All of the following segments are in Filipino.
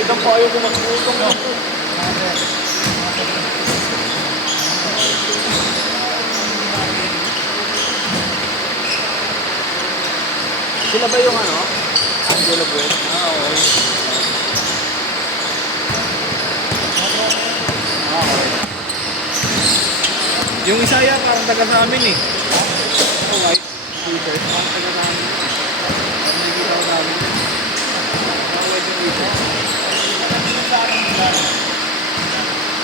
Itang payo ko magputong na po. Sila ba yung ano? Angelo Buet? Ah, okay. Yung isa yan, parang taga sa amin eh. Oh, white t-shirt. Parang taga sa amin. Parang nakikita ko namin yan. Parang white yung t-shirt.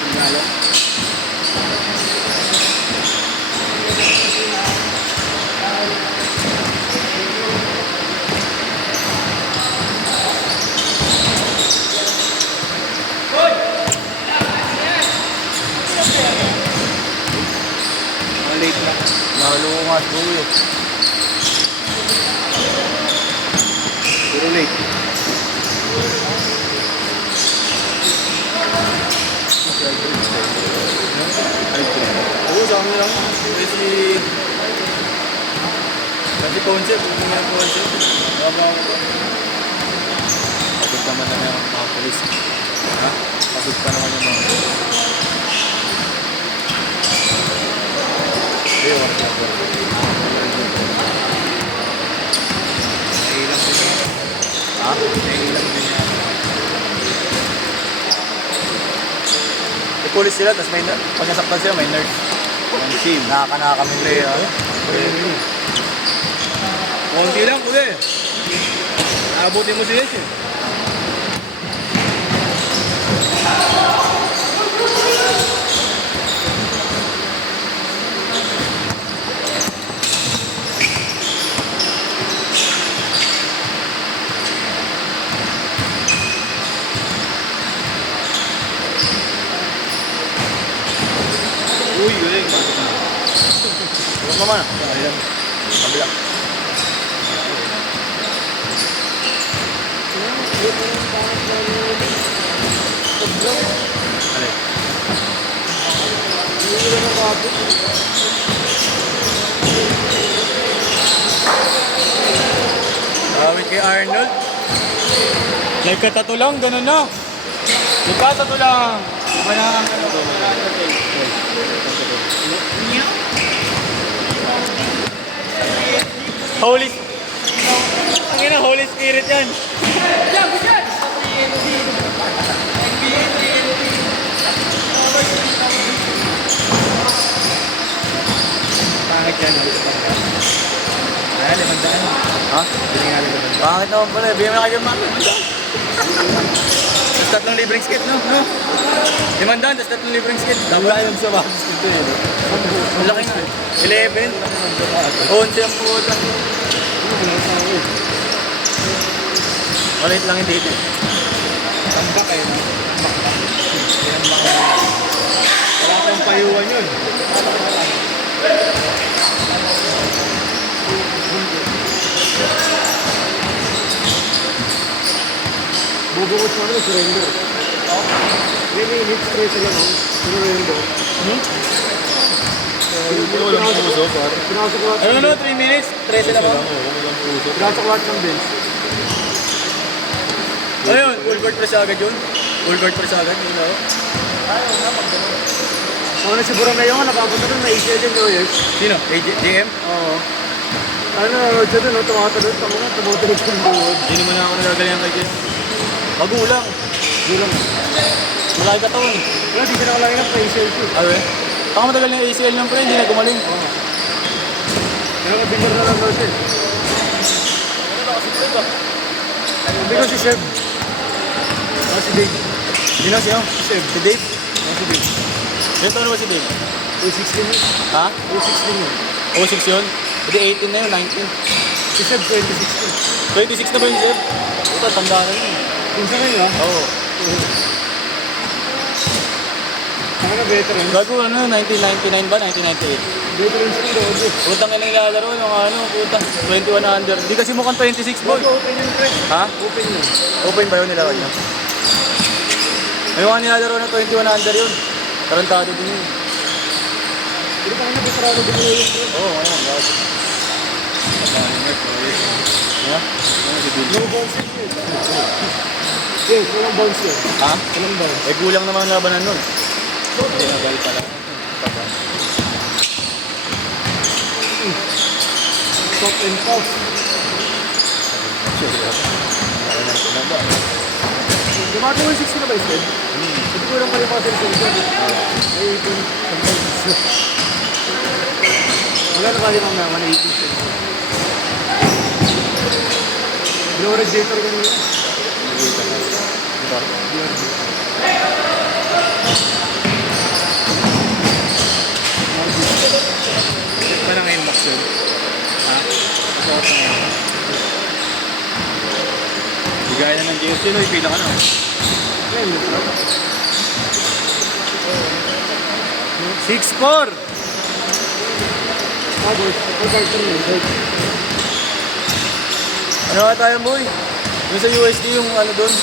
Tingalo. Late na. Nakalungat po eh. Pero late. Oo, sa amin lang. Kasi concept. Kung may concept. Pagod naman na ng mga polis. Ha? Pagod pa naman yung mga polis. Nailang din yan. Ha? Nailang din yan. May pulis sila, tapos may pag nasaktan sila, may nurse. Ang team. Nakaka kami play, ha? Konti lang, kuya. Naabutin mo sila siya. Uy, galing. Huwag naman. Ayan. Kabila. Alin? Awit kay Arnold. Nagkatato lang, ganun na. Nagkatato lang. Iba na ang ano. Holy ang ina, Holy Spirit yan. Pangit yan. Ay, 500. Ha? Pangit naman pala. Bigyan mo na kayo mga 500. Tapos 3 libreng skit, no? 500, tapos 3 libreng skit. Dami kayo magsabakas dito eh. Malaki nga. 11. 11 ang puta. Malit lang yung dito. Tamba kayo. Wala kang payuan yun. Bubukot sa ano, surrender. 3 minutes, 3 seconds, surrender. Hindi ko lang puso, pare. Ano, 3 minutes, 13 lang ako. Pinasok lahat ng bench. Ayun, full court press agad yun. Full court press agad, yun ako. Ayaw nga, pagdaman. Ako na siguro na yung nakapunta doon, na-ACL din yung years. Sino? JM? Oo. Ano, nanonood siya doon, tumatalod, tumutulog sa buhod. Hindi naman ako nagagaling kay JM. Magulang. Magulang. Malaki ka taon. Wala, di siya nakalaki ng ACL ko. Ay, baka matagal na yung ACL ng pre, hindi na gumaling. Oo. Pero mabigyan na lang daw siya. Ano ba kasi ito? Mabigyan si Chef. Si Dave. Hindi na siya? Si Chef. Si Dave? Si Dave. Ilan taon na ba si Dave? 16 yun. Ha? 16 yun. 06 yun? Hindi 18 na yun, 19. Si Chef 2016. 26 na ba yung Chef? Ito, tanda na yun. Pinsa na yun ha? Oo. Ano na veteran? Gago ano, 1999 ba? 1998? Veteran siya yung doon. Putang ina nilalaro yung ano, puta. 21 under. Hindi kasi mukhang 26 boy. Open yun, Fred. Ha? Open yun. Open ba yun nila kanya? May mga nilalaro na 21 under yun. Tarantado din yun. Hindi pa nga napisarado din yun. Oo, ngayon. Gago. Pagkain nga, pagkain. Ha? No ball set yun. Yes, walang bounce yun. Ha? Walang bounce. Eh, kulang naman ang labanan nun. Tinagal pala. Stop and pause. Gumagawa yung 60 na ba instead? Hindi ko lang kayo mga sensor dyan. Ay, 18. Wala na kasi mamaya, 180. Low radiator ko nila. Check pa na ngayon, Max yun. Ha? Masakot na ngayon. Bigaya na ng JFC, no? Ipila ka na. Ayun, 6-4! tapos, pag-carton yun. Ano nga tayo, boy? Yung sa USD, yung ano doon?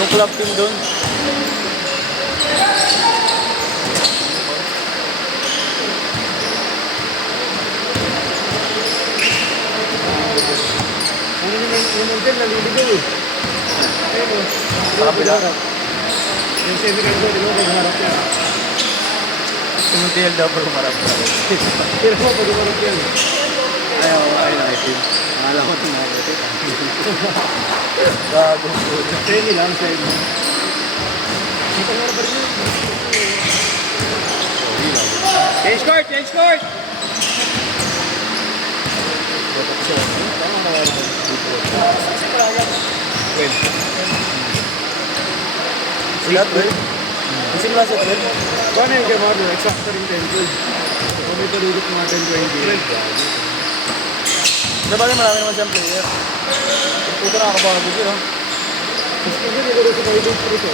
Yung club team doon? Ano naman yung mountain, naliligaw eh. Ayun o. Sa kabila. Yung semi-rendo, di ba? Pag-harap yan. Sumuntiel daw pero marap. Pero mo, pag-harap yan. Ayaw, ayaw na itim. Akala ko tinapit. Gago. Semi lang, semi. Kita mo na ba rin yun? Change court! Change court! Silat, boy. Kasi mula sa 12. Paano yung kay Marlon? Exacto rin 10-12. Kung may palulot mga 10-20. Sabagay marami naman siyang player. Puto nakakapagod yun, no? Mas kasi nagaro sa kayo dito ito.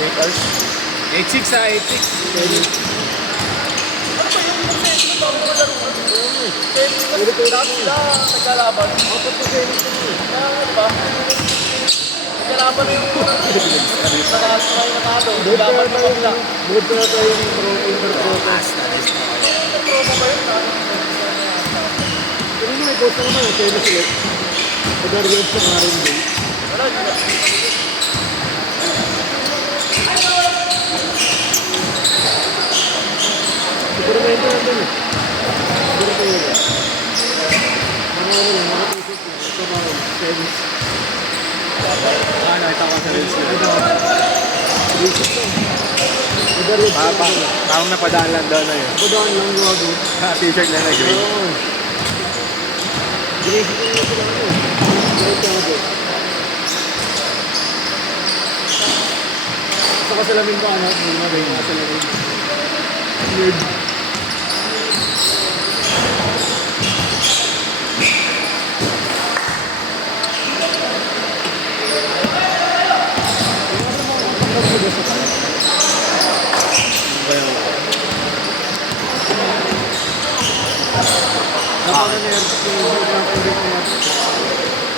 8-6 ha, 8-6. Nagkalaban. Apat na semi ito mo. Diba? Nagkalaban na yung natalo. Buod na tayo yung inter-protest. Pero may post na naman, kaya na sila. Pag-argument sa mga rin din. Siguro may ito nandun eh. Siguro tayo yun. Mga tusok na. Ito mga semis. Nakita ko sa Reels Ito. Basic to. Pag-argument sa mga rin. Parang napadaan lang daw na yun. Padaan lang gago. T-shirt lang na green. Oo. Ginigit ko na sila ano. Ginigit ka na doon. Sa kasalamin pa anak, may mga rin kasalamin. Weird.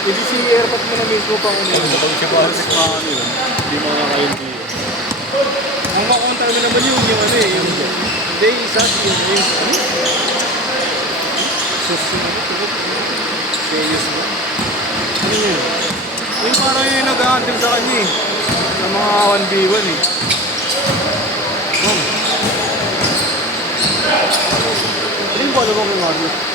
Hindi si airpot mo na mismo pa ano yun. Kapag siya pa sa mga ano yun, hindi mo nakakaindi yun. Ang makontra mo naman yung ano eh, yung day isa, yung serious mo. Ano yun? Yung parang yung nag-a-handle sa kanya eh. Sa mga 1v1 eh. Hindi ko alam kung ano.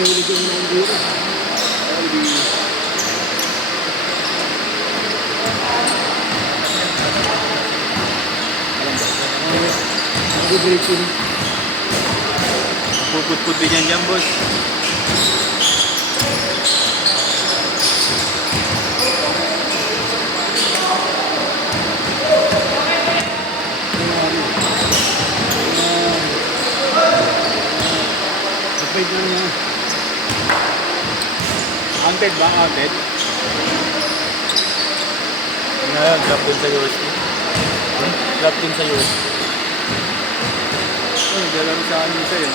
Nahilig yung mga biro. Nag-breaking. Puput-put din yan dyan, boss. Afraid na niya. Counted ba? Counted? Ngayon, drop din sa USD. Drop din sa USD. Oh, naglalaro sa akin sa'yo.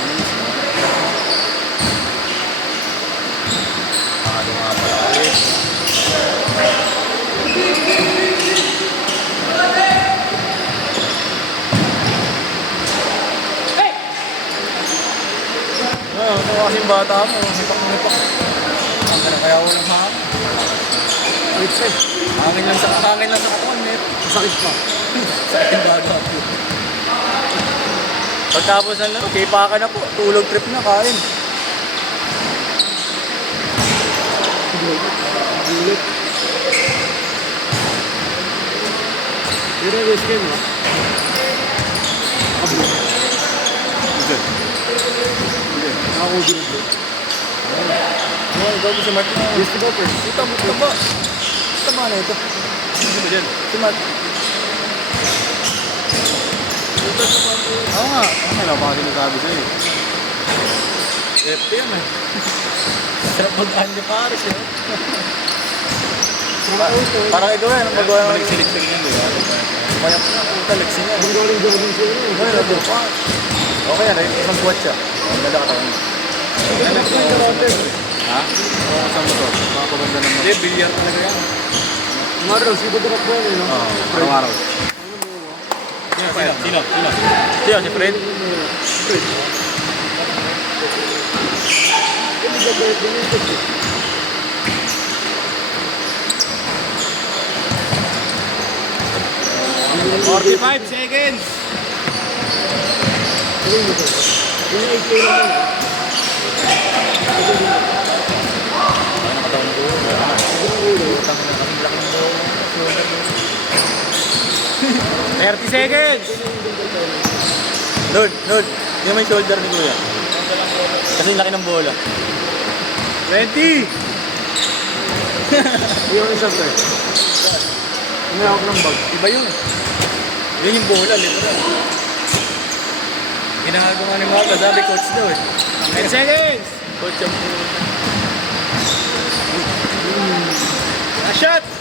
Ano nga pala kayo? kasing bata mo. Hipak. Kaya walang hangin. Wait, wait. Hangin lang sa katawan, Mer. Sakit pa. Sa akin bago ako. Pagtapos ng laro, kipa ka na po. Tulog trip na, kain. Gulit. Pero yung skin, ha? Nakabulok. Good. Nakakugulog. Ano, ikaw po si Martin. Yes, di ba, per? Ito ba? Tama na ito. Ano ba dyan? Si Martin. Oo nga. Ano lang pa sinasabi sa'yo? FP yan eh. Sarap mag-aan ni Paris eh. Parang ikaw yan. Magawa ng Maliksilik-silik yan, di ba? Kaya puta, lagsin yan. Ang galing jogging siya yun. Okay, labo pa. Okay yan, isang buwat siya. Ang ganda ka tayo. Ha? Oo, kasama to. Makapaganda ng Hindi, bilyar talaga yan. Maro, si Budrak po yun, no? Oo, araw-araw. Sino? Sino, si Fred? Fred. Hindi ka ba din ito? 45 seconds! Hindi mo ito. Hindi 8K naman. Ano nakataon ko? Sigurang ulo. Utang na kasing laki ng buhok. 30 seconds! Lord. Hindi naman yung shoulder ni Kuya. Kasi laki ng bola. 20! Hindi ako isang pre. May hawak ng bag. Iba yun. Yun yung bola, literal. Ginagawa ni Marta, sabi coach daw eh. 10 seconds! Coach ang shot!